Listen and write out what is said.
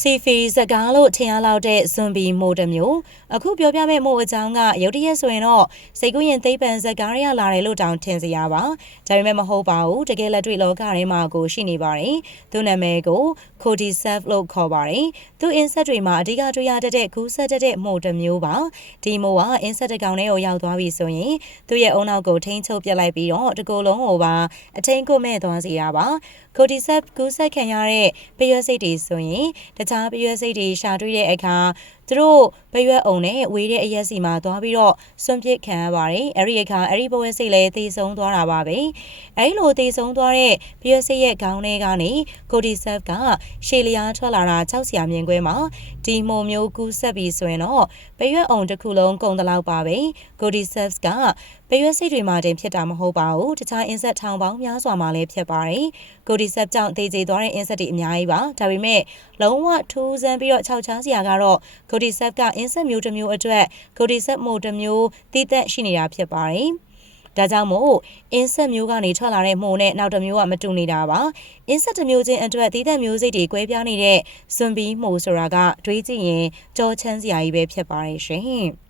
စီဖီစကားလို့ထင်ရလောက်တဲ့ဇွန်ဘီမိုတစ်မျိုးအခုပြောပြမယ့်မို့အကြောင်းကရုတ်တရက်ဆိုရင်တော့စိတ်ကူးရင်သိပ္ပံဇက်ကားရလာတယ်လို့တောင်ထင်စရာပါဒါပေမဲ့မဟုတ်ပါဘူးတကယ်လက်တွေ့လောကထဲမှာကိုရှိနေပါတယ်သူ့နာမည်ကိုကိုဒီဆပ်လို့ခေါ်ပါတယ်သူအင်ဆက်တွေမှာအဓိကတွေ့ရတဲ့ကူးဆက်တဲ့မိုတစ်မျိုးပါဒီမိုကအင်ဆက်တစ်ကောင်ထဲကိုရောက်သွားပြီဆိုရင်သူ့ရဲ့အုံနောက်ကိုထိန်းချုပ်ပြလိုက်ပြီးတော့တကူလုံးကိုပါအထိန်ကိုမဲ့သွားစေတာပါကိုဒီဆပ်ကူးဆက်ခံရတဲ့ပရွက်စိတ်တွေဆိုရင်တခြားပရွက်စိတ်တွေရှာတွေ့တဲ့အခါသူတို့ပရွက်အုံနဲ့ဝေးတဲ့အရက်စီမှာသွားပြီးတော့စွန့်ပစ်ခံရပါတယ်အဲ့ဒီအခါအဲ့ဒီပရွက်စိတ်လည်းသေဆုံးသွားတာပါပဲအဲ့လိုသေဆုံးသွားတဲ့ပရွက်စိတ်ရဲ့ခေါင်းထဲကနေကိုဒီဆပ်ကရှေလျားထွက်လာတာကြောက်စရာမြင်ကွဲမှာဒီမိုမျိုးကူးဆက်ပြီးဆိုရင်တော့ပရွက်အုံတစ်ခုလုံးကုန်တလောက်ပါပဲကိုဒီဆပ်ကပရွက်စိတ်တွေမှာတင်ဖြစ်တာမဟုတ်ပါဘူးတခြားအင်ဆက်ထောင်ပေါင်းများစွာမှာလည်းဖြစ်ပါတယ်ကိုဒီဆပ်ကြောင့်သေကျေသွားတဲ့အင်ဆက်တွေအများကြီးပါဒါပေမဲ့လုံးဝထူးဆန်းပြီးတော့ခြောက်ခြားစရာကတော့ကိုဒီဆပ်ကအင်ဆက်မျိုးတစ်မျိုးအတွက်ကိုဒီဆပ်မိုတစ်မျိုးတည်သက်ရှိနေတာဖြစ်ပါတယ်ဒါကြောင့်မို့အင်းဆက်မျိုးကနေထွက်လာတဲ့မှုနဲ့နောက်တစ်မျိုးကမတူနေတာပါအင်းဆက်တစ်မျိုးချင်းအတွက်တည်သက်မျိုးစိတ်တွေကွဲပြားနေတဲ့ဇွန်ဘီမှုဆိုတာကတွေးကြည့်ရင်ကြောချမ်းစရာကြီးပဲဖြစ်ပါတယ်ရှင်